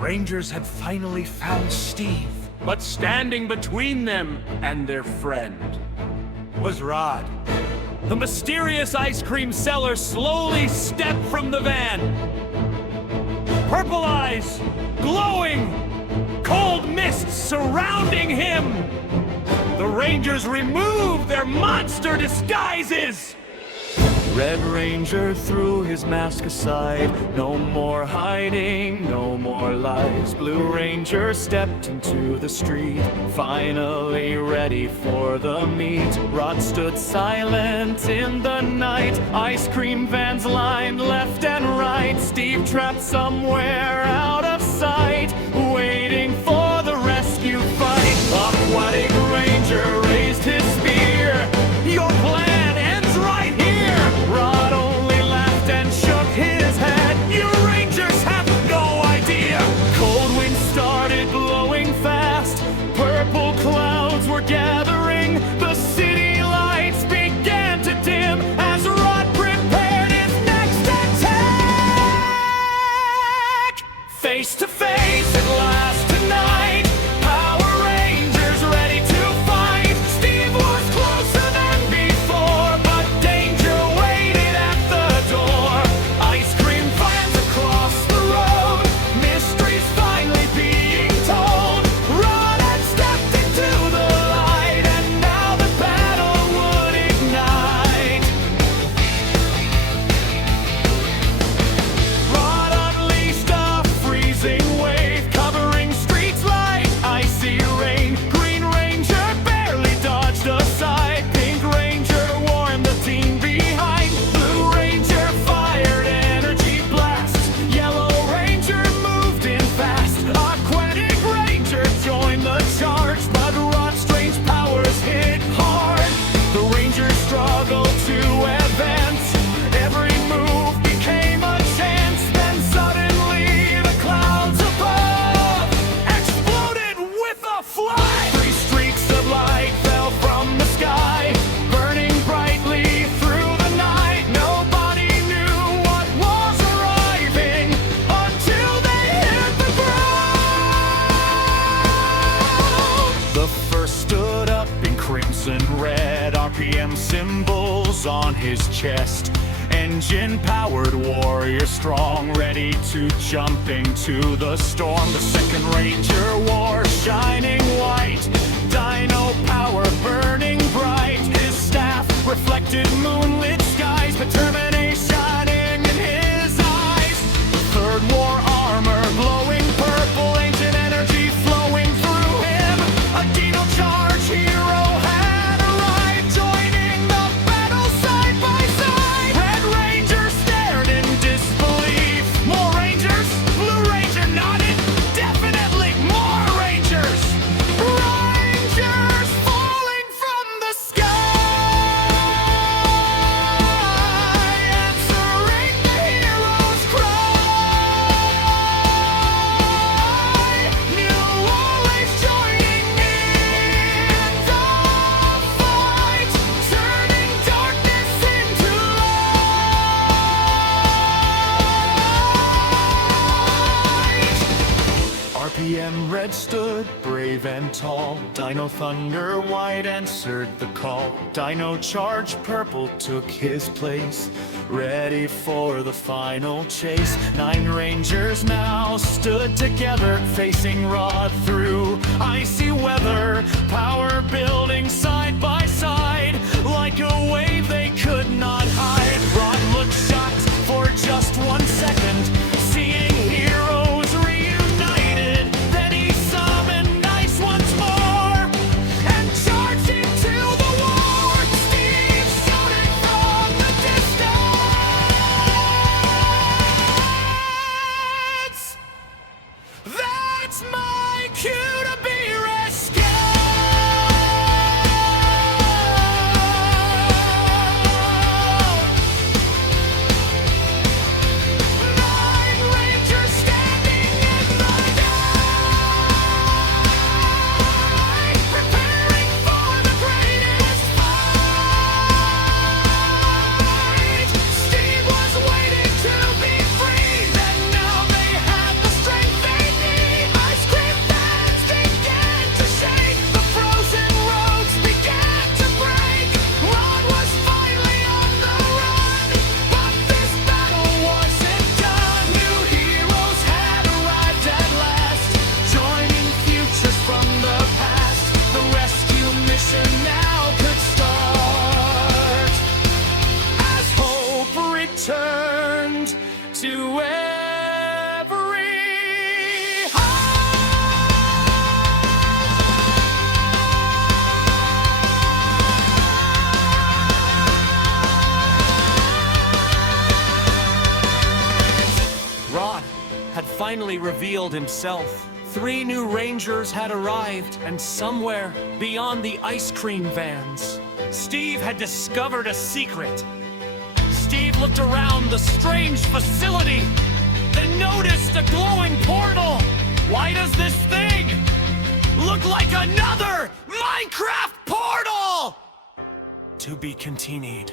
Rangers had finally found Steve. But standing between them and their friend was Rod. The mysterious ice cream seller slowly stepped from the van. Purple eyes, glowing, cold mists surrounding him. The Rangers removed their monster disguises. Red Ranger threw his mask aside. No more hiding, no more lies. Blue Ranger stepped into the street, finally ready for the meet. Rod stood silent in the night. Ice cream vans lined left and right. Steve trapped somewhere out of sight, waiting for the rescue fight. Aquatic Ranger raised his spear. Your plan ends right here. Rod only laughed and shook his head. You Rangers have no idea. Cold winds started blowing fast. Purple clouds were gathering. The city lights began to dim as Rod prepared his next attack. Face to face at last tonight. Power Rangers ready to fight. Steve was closer than before, but danger waited at the door. Ice cream fans across the road. Mysteries finally being told. Rod had stepped into the light, and now the battle would ignite. Rod unleashed a freezing wave, covering streets like icy rain. Green Ranger barely dodged aside. Pink Ranger warned the team behind. Blue Ranger fired energy blasts. Yellow Ranger moved in fast. Aquatic Ranger joined the charge, but Rod's strange powers hit hard. The Rangers struggled to advance. Every move became a chance. Then suddenly the clouds above exploded with a flash. Three streaks of light fell from the sky, burning brightly through the night. Nobody knew what was arriving until they hit the ground. The first stood up in crimson red, RPM symbols on his chest. Engine-powered warrior strong, ready to jump into the storm. The second Ranger wore shining white, dino power burning bright. His staff reflected moonlit skies, determination in his eyes. The third wore armor, glowing purple, ancient energy flowing through him. A dino charge hero had arrived, joining the battle side by side. Red Ranger stared in disbelief. More Rangers? Blue Ranger nodded. Definitely more Rangers! Rangers falling from the sky, answering the hero's cry. New always joining in the fight, turning darkness into light. RPM Red stood brave and tall. Dino Thunder White answered the call. Dino Charge Purple took his place, ready for the final chase. 9 Rangers now stood together, facing Rod through icy weather. Power building side by side, like a wave they could not hide. Rod looked shocked for just 1 second, seeing heroes reunited. Then he summoned ice once more and charged into the war. Steve shouted from the distance, "That's my cue to be rescued!" had finally revealed himself. 3 new Rangers had arrived, and somewhere beyond the ice cream vans, Steve had discovered a secret. Steve looked around the strange facility, then noticed a glowing portal. Why does this thing look like another Minecraft portal? To be continued.